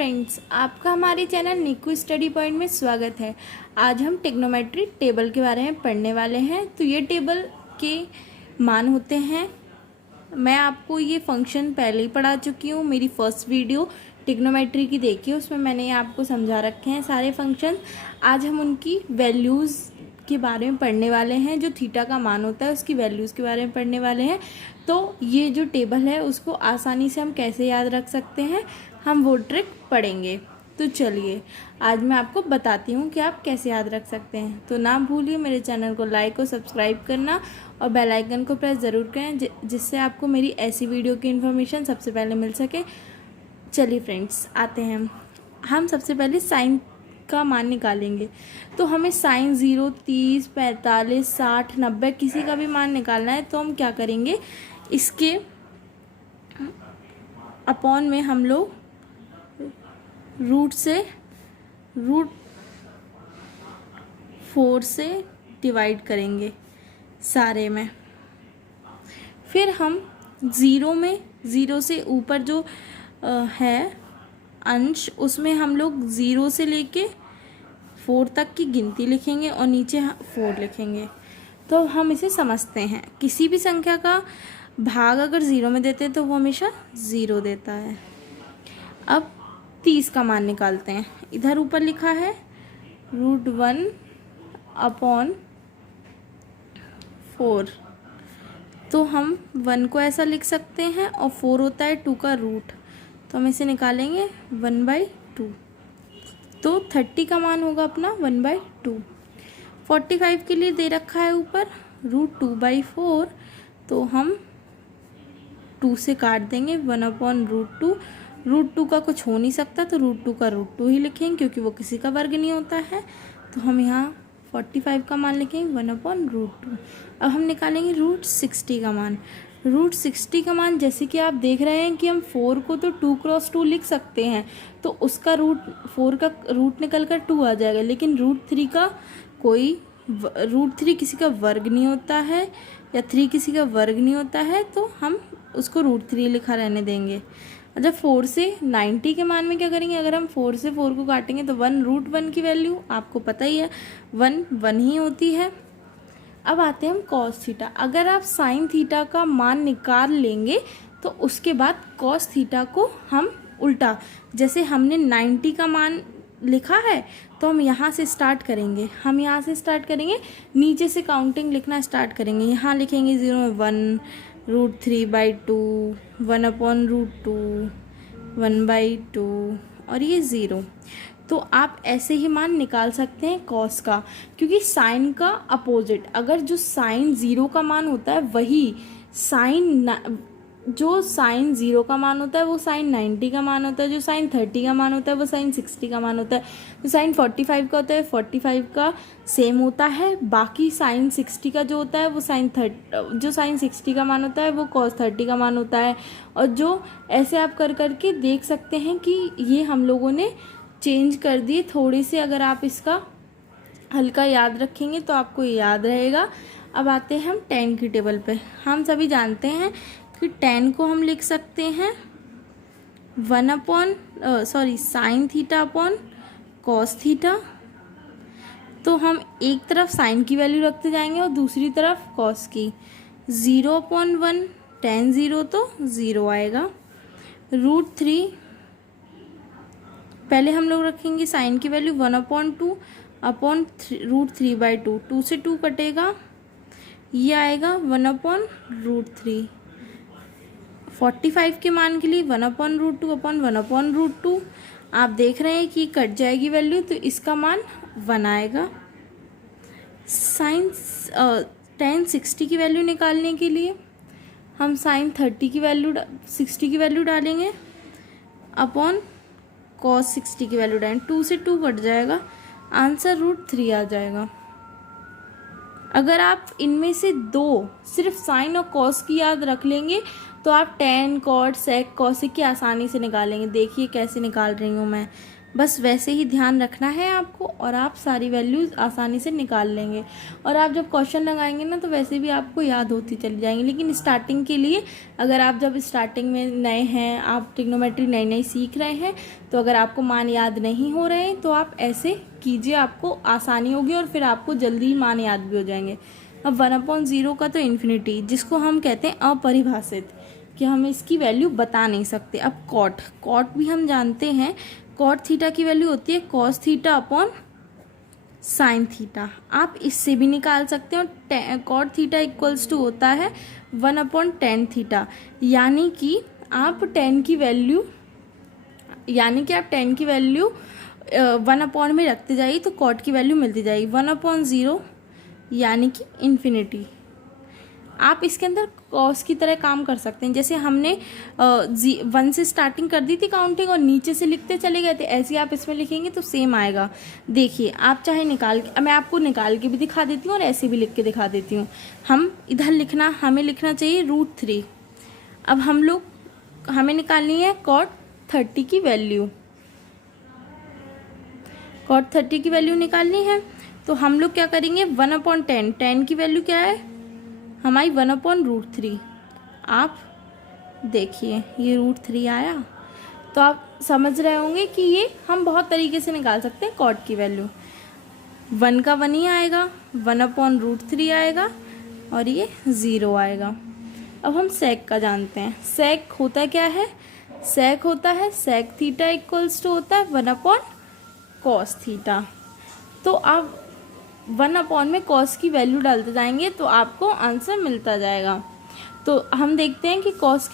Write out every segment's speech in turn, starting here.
Friends, आपका हमारे channel निकू study point में स्वागत है। आज हम ट्रिग्नोमेट्री टेबल के बारे में पढ़ने वाले हैं। तो ये टेबल के मान होते हैं। मैं आपको ये फंक्शन पहले ही पढ़ा चुकी हूँ। मेरी फर्स्ट वीडियो ट्रिग्नोमेट्री की देखिए, उसमें मैंने ये आपको समझा रखे हैं सारे फंक्शन। आज हम उनकी वैल्यूज़ के बारे में पढ़ने वाले हैं। जो थीटा का मान होता है उसकी वैल्यूज़ के बारे में पढ़ने वाले हैं। तो ये जो टेबल है उसको आसानी से हम कैसे याद रख सकते हैं, हम वो ट्रिक पढ़ेंगे। तो चलिए आज मैं आपको बताती हूँ कि आप कैसे याद रख सकते हैं। तो ना भूलिए मेरे चैनल को लाइक और सब्सक्राइब करना और बेल आइकन को प्रेस ज़रूर करें, जिससे आपको मेरी ऐसी वीडियो की इन्फॉर्मेशन सबसे पहले मिल सके। चलिए फ्रेंड्स आते हैं। हम सबसे पहले साइन का मान निकालेंगे। तो हमें साइन 0, 30, 45, 60, 90 किसी का भी मान निकालना है। तो हम क्या करेंगे, इसके अपॉन में हम लोग रूट 4 से डिवाइड करेंगे सारे में। फिर हम ज़ीरो से ऊपर जो है अंश, उसमें हम लोग 0 से लेके 4 तक की गिनती लिखेंगे और नीचे 4 लिखेंगे। तो हम इसे समझते हैं। किसी भी संख्या का भाग अगर 0 में देते हैं तो वो हमेशा 0 देता है। अब 30 का मान निकालते हैं। इधर ऊपर लिखा है √1/4। तो हम 1 को ऐसा लिख सकते हैं और 4 होता है 2 का रूट, तो हम इसे निकालेंगे 1/2। तो 30 का मान होगा अपना 1/2। 45 के लिए दे रखा है ऊपर √2/4, तो हम 2 से काट देंगे 1/√2। √2 का कुछ हो नहीं सकता, तो √2 का √2 ही लिखेंगे क्योंकि वो किसी का वर्ग नहीं होता है। तो हम यहाँ 45 का मान लिखेंगे 1/√2। अब हम निकालेंगे √60 का मान। √60 का मान जैसे कि आप देख रहे हैं कि हम 4 को तो 2 × 2 लिख सकते हैं, तो उसका √4 का रूट निकल कर 2 आ जाएगा। लेकिन √3 किसी का वर्ग नहीं होता है या 3 किसी का वर्ग नहीं होता है, तो हम उसको √3 लिखा रहने देंगे। जब 4 से 90 के मान में क्या करेंगे, अगर हम 4 से 4 को काटेंगे तो 1√1 की वैल्यू आपको पता ही है 1 ही होती है। अब आते हैं हम कॉस थीटा। अगर आप साइन थीटा का मान निकाल लेंगे तो उसके बाद कॉस थीटा को हम उल्टा, जैसे हमने 90 का मान लिखा है तो हम यहाँ से स्टार्ट करेंगे। नीचे से काउंटिंग लिखना स्टार्ट करेंगे। यहाँ लिखेंगे 0 में 1, √3/2, 1/√2, 1/2 और ये 0। तो आप ऐसे ही मान निकाल सकते हैं कॉस का, क्योंकि साइन का अपोजिट, अगर जो साइन 0 का मान होता है वही जो साइन 0 का मान होता है वो साइन 90 का मान होता है, जो साइन 30 का मान होता है वो साइन 60 का मान होता है, जो साइन 45 का होता है 45 का सेम होता है। बाकी साइन 60 का जो होता है वो जो साइन 60 का मान होता है वो कॉस 30 का मान होता है। और जो ऐसे आप कर करके देख सकते हैं कि ये हम लोगों ने चेंज कर दिए थोड़ी सी। अगर आप इसका हल्का याद रखेंगे तो आपको याद रहेगा। अब आते हैं हम tan की टेबल पे। हम सभी जानते हैं कि tan को हम लिख सकते हैं sine theta upon cos theta. तो हम एक तरफ साइन की वैल्यू रखते जाएंगे और दूसरी तरफ कॉस की। 0/1 tan 0 तो 0 आएगा। √3 पहले हम लोग रखेंगे साइन की वैल्यू 1/2 अपॉन √3/2। 2 से 2 कटेगा, ये आएगा 1/√3। 45 के मान के लिए 1/√2 अपॉन 1/√2। आप देख रहे हैं कि कट जाएगी वैल्यू, तो इसका मान 1 आएगा। tan 60 की वैल्यू निकालने के लिए हम साइन 60 की वैल्यू डालेंगे अपॉन कॉस 60 की वैल्यू डालेंगे। 2 से 2 कट जाएगा, आंसर √3 आ जाएगा। अगर आप इनमें से 2 सिर्फ साइन और कॉस की याद रख लेंगे तो आप tan, cot, sec, cosec की आसानी से निकालेंगे। देखिए कैसे निकाल रही हूँ मैं। बस वैसे ही ध्यान रखना है आपको और आप सारी वैल्यूज़ आसानी से निकाल लेंगे। और आप जब क्वेश्चन लगाएंगे ना तो वैसे भी आपको याद होती चली जाएंगी। लेकिन स्टार्टिंग के लिए, अगर आप जब स्टार्टिंग में नए हैं, आप ट्रिग्नोमेट्री नई नई सीख रहे हैं, तो अगर आपको मान याद नहीं हो रहे हैं तो आप ऐसे कीजिए, आपको आसानी होगी और फिर आपको जल्दी ही मान याद भी हो जाएंगे। अब 1/0 का तो इन्फिनिटी, जिसको हम कहते हैं अपरिभाषित, कि हम इसकी वैल्यू बता नहीं सकते। अब कॉट भी हम जानते हैं, कॉट थीटा की वैल्यू होती है cos theta upon sine theta. आप इससे भी निकाल सकते हो। कॉट थीटा इक्वल्स टू होता है 1/tan थीटा, यानी कि आप टेन की वैल्यू 1 में रखते जाइए तो कॉट की वैल्यू मिलती जाएगी 1/0, यानी कि इन्फिनिटी। आप इसके अंदर कॉस की तरह काम कर सकते हैं। जैसे हमने 1 से स्टार्टिंग कर दी थी काउंटिंग और नीचे से लिखते चले गए थे, ऐसे आप इसमें लिखेंगे तो सेम आएगा। देखिए, आप चाहे मैं आपको निकाल के भी दिखा देती हूँ और ऐसे भी लिख के दिखा देती हूँ। हमें लिखना चाहिए √3। अब हमें निकालनी है cot 30 की वैल्यू। cot 30 की वैल्यू निकालनी है तो हम लोग क्या करेंगे, 1/10, 10 की वैल्यू क्या है हमारी 1/√3। आप देखिए ये √3 आया, तो आप समझ रहे होंगे कि ये हम बहुत तरीके से निकाल सकते हैं कॉट की वैल्यू। 1 का 1 ही आएगा, 1/√3 आएगा और ये 0 आएगा। अब हम सेक का जानते हैं। सेक होता क्या है, सेक थीटा इक्वल्स टू होता है 1/cos थीटा। तो आप 1 में कॉस की वैल्यू डालते जाएंगे तो आपको आंसर मिलता जाएगा। तो हम देखते हैं कि कॉस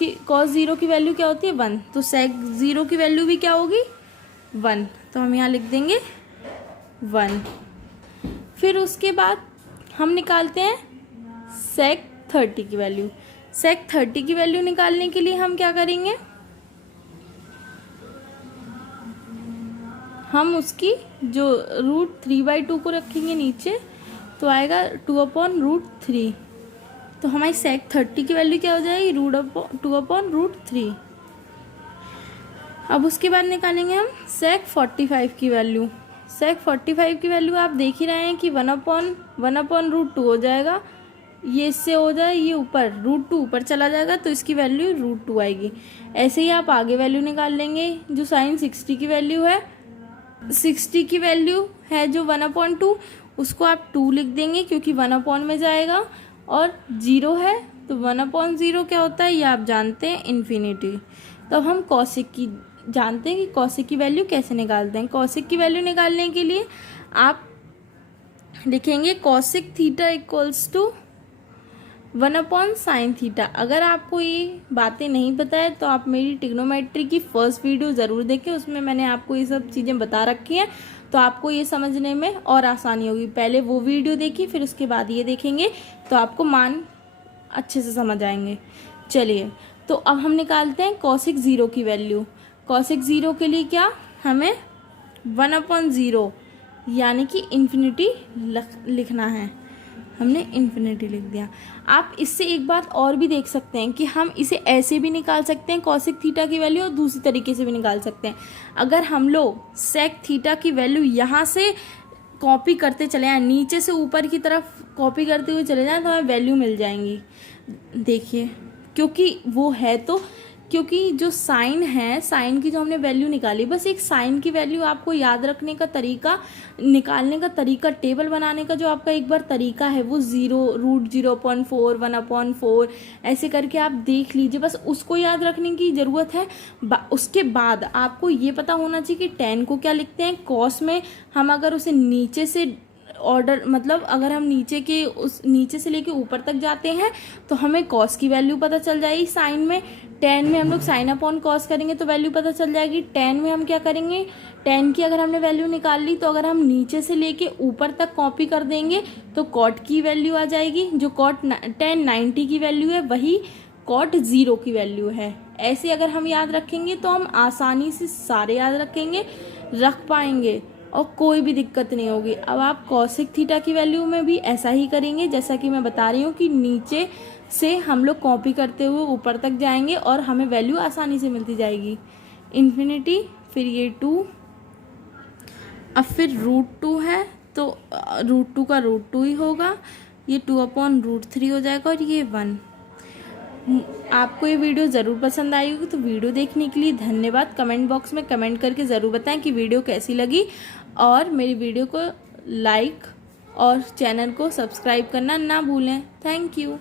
0 की वैल्यू क्या होती है 1, तो सेक 0 की वैल्यू भी क्या होगी 1, तो हम यहाँ लिख देंगे 1। फिर उसके बाद हम निकालते हैं सेक 30 की वैल्यू। सेक 30 की वैल्यू निकालने के लिए हम क्या करेंगे, हम उसकी जो √3/2 को रखेंगे नीचे तो आएगा 2/√3। तो हमारी सेक 30 की वैल्यू क्या हो जाएगी 2/√3। अब उसके बाद निकालेंगे हम सेक 45 की वैल्यू। सेक 45 की वैल्यू आप देख ही रहे हैं कि 1/√2 हो जाएगा, ये इससे हो जाए, ये ऊपर √2 ऊपर चला जाएगा तो इसकी वैल्यू √2 आएगी। ऐसे ही आप आगे वैल्यू निकाल लेंगे। जो साइन 60 की वैल्यू है, 60 की वैल्यू है जो 1/2, उसको आप 2 लिख देंगे क्योंकि 1 में जाएगा, और 0 है तो 1/0 क्या होता है ये आप जानते हैं, इन्फिनिटी। तो अब हम कॉसिक की जानते हैं कि कॉसिक की वैल्यू कैसे निकालते हैं। कॉसिक की वैल्यू निकालने के लिए आप लिखेंगे cosec theta equals to 1/sin theta. अगर आपको ये बातें नहीं पता है तो आप मेरी ट्रिग्नोमेट्री की फर्स्ट वीडियो ज़रूर देखें, उसमें मैंने आपको ये सब चीज़ें बता रखी हैं, तो आपको ये समझने में और आसानी होगी। पहले वो वीडियो देखिए, फिर उसके बाद ये देखेंगे तो आपको मान अच्छे से समझ आएंगे। चलिए, तो अब हम निकालते हैं कॉसिक 0 की वैल्यू। कॉसिक 0 के लिए क्या, हमें 1/0 यानी कि इन्फिनिटी लिखना है। हमने इन्फिनिटी लिख दिया। आप इससे एक बात और भी देख सकते हैं कि हम इसे ऐसे भी निकाल सकते हैं कॉसिक थीटा की वैल्यू, और दूसरी तरीके से भी निकाल सकते हैं। अगर हम लोग सेक थीटा की वैल्यू यहाँ से कॉपी करते चले जाएं, नीचे से ऊपर की तरफ कॉपी करते हुए चले जाएं, तो हमें वैल्यू मिल जाएंगी। देखिए, क्योंकि जो साइन है, साइन की जो हमने वैल्यू निकाली, बस एक साइन की वैल्यू आपको याद रखने का तरीका, निकालने का तरीका, टेबल बनाने का जो आपका एक बार तरीका है वो 0.4, 1/4 ऐसे करके आप देख लीजिए, बस उसको याद रखने की ज़रूरत है। उसके बाद आपको ये पता होना चाहिए कि tan को क्या लिखते हैं। कॉस में हम अगर उसे नीचे से ऑर्डर, मतलब अगर हम नीचे से लेके ऊपर तक जाते हैं तो हमें कॉस की वैल्यू पता चल जाएगी। साइन में, tan में हम लोग साइन अपॉन कॉस करेंगे तो वैल्यू पता चल जाएगी। tan में हम क्या करेंगे, tan की अगर हमने वैल्यू निकाल ली तो अगर हम नीचे से लेके ऊपर तक कॉपी कर देंगे तो cot की वैल्यू आ जाएगी। जो tan 90 की वैल्यू है वही cot 0 की वैल्यू है। ऐसे अगर हम याद रखेंगे तो हम आसानी से सारे याद रख पाएंगे और कोई भी दिक्कत नहीं होगी। अब आप कॉसिक थीटा की वैल्यू में भी ऐसा ही करेंगे जैसा कि मैं बता रही हूँ कि नीचे से हम लोग कॉपी करते हुए ऊपर तक जाएंगे और हमें वैल्यू आसानी से मिलती जाएगी। इन्फिनिटी, फिर ये 2, अब फिर √2 है तो √2 का √2 ही होगा, ये 2/√3 हो जाएगा और ये 1। आपको ये वीडियो ज़रूर पसंद आई होगी, तो वीडियो देखने के लिए धन्यवाद। कमेंट बॉक्स में कमेंट करके ज़रूर बताएं कि वीडियो कैसी लगी, और मेरी वीडियो को लाइक और चैनल को सब्सक्राइब करना ना भूलें। Thank you.